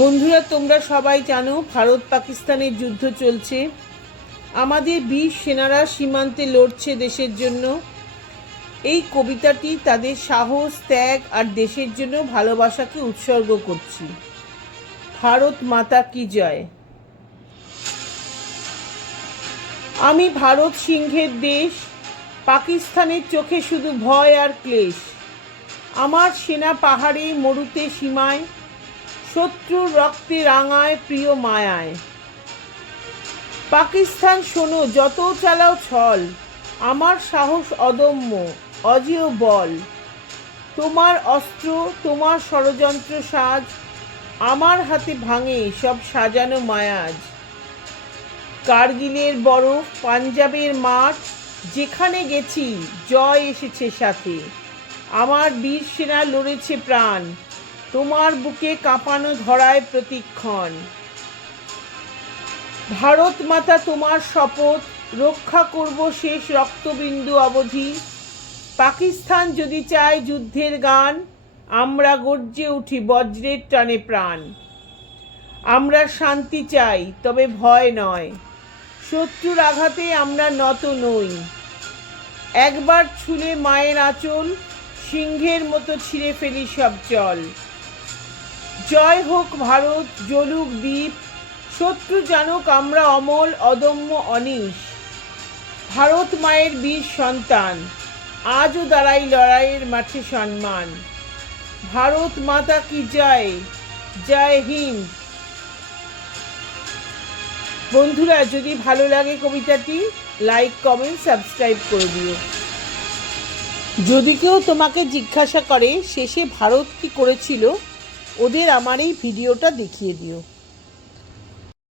বন্ধুরা, তোমরা সবাই জানো ভারত পাকিস্তানের যুদ্ধ চলছে। আমাদের বীর সেনারা সীমান্তে লড়ছে দেশের জন্য। এই কবিতাটি তাদের সাহস, ত্যাগ আর দেশের জন্য ভালোবাসাকে উৎসর্গ করছি। ভারত মাতা কি জয়? আমি ভারত সিংহের দেশ, পাকিস্তানের চোখে শুধু ভয় আর ক্লেশ। আমার সেনা পাহাড়ে মরুতে সীমায় শত্রুর রক্তে রাঙায় প্রিয় মায়ায়। পাকিস্তান, শোনো, যত চালাও ছল, আমার সাহস অদম্য, অজেয় বল। তোমার অস্ত্র, তোমার ষড়যন্ত্র সাজ, আমার হাতে ভাঙে সব সাজানো মায়াজ। কার্গিলের বরফ, পাঞ্জাবের মাঠ, যেখানে গেছি, জয় এসেছে সাথে। আমার বীর সেনা লড়েছে প্রাণ তোমার বুকে কাঁপানো ধরায় প্রতিক্ষণ। ভারত মাতা তোমার শপথ, রক্ষা করব শেষ রক্তবিন্দু অবধি। পাকিস্তান যদি চায় যুদ্ধের গান, আমরা গর্জে উঠি বজ্রের টানে প্রাণ। আমরা শান্তি চাই, তবে ভয় নয়। শত্রুর আঘাতে আমরা নত নই। একবার ছুলে মায়ের আঁচল, সিংহের মতো ছিঁড়ে ফেলি সব চল জয় হোক ভারত জলুক দ্বীপ, শত্রু জানুক আমরা অমল, অদম্য, অনিশ। ভারত মায়ের বীর সন্তান, আজও দাঁড়াই লড়াইয়ের মাঠে সম্মান। ভারত মাতা কি জয়? জয় হিন্দ। বন্ধুরা, যদি ভালো লাগে কবিতাটি, লাইক, কমেন্ট, সাবস্ক্রাইব করে দিও। যদি কেউ তোমাকে জিজ্ঞাসা করে, শেষে ভারত কি করেছিল ওদের আমার এই ভিডিওটা দেখিয়ে দিও।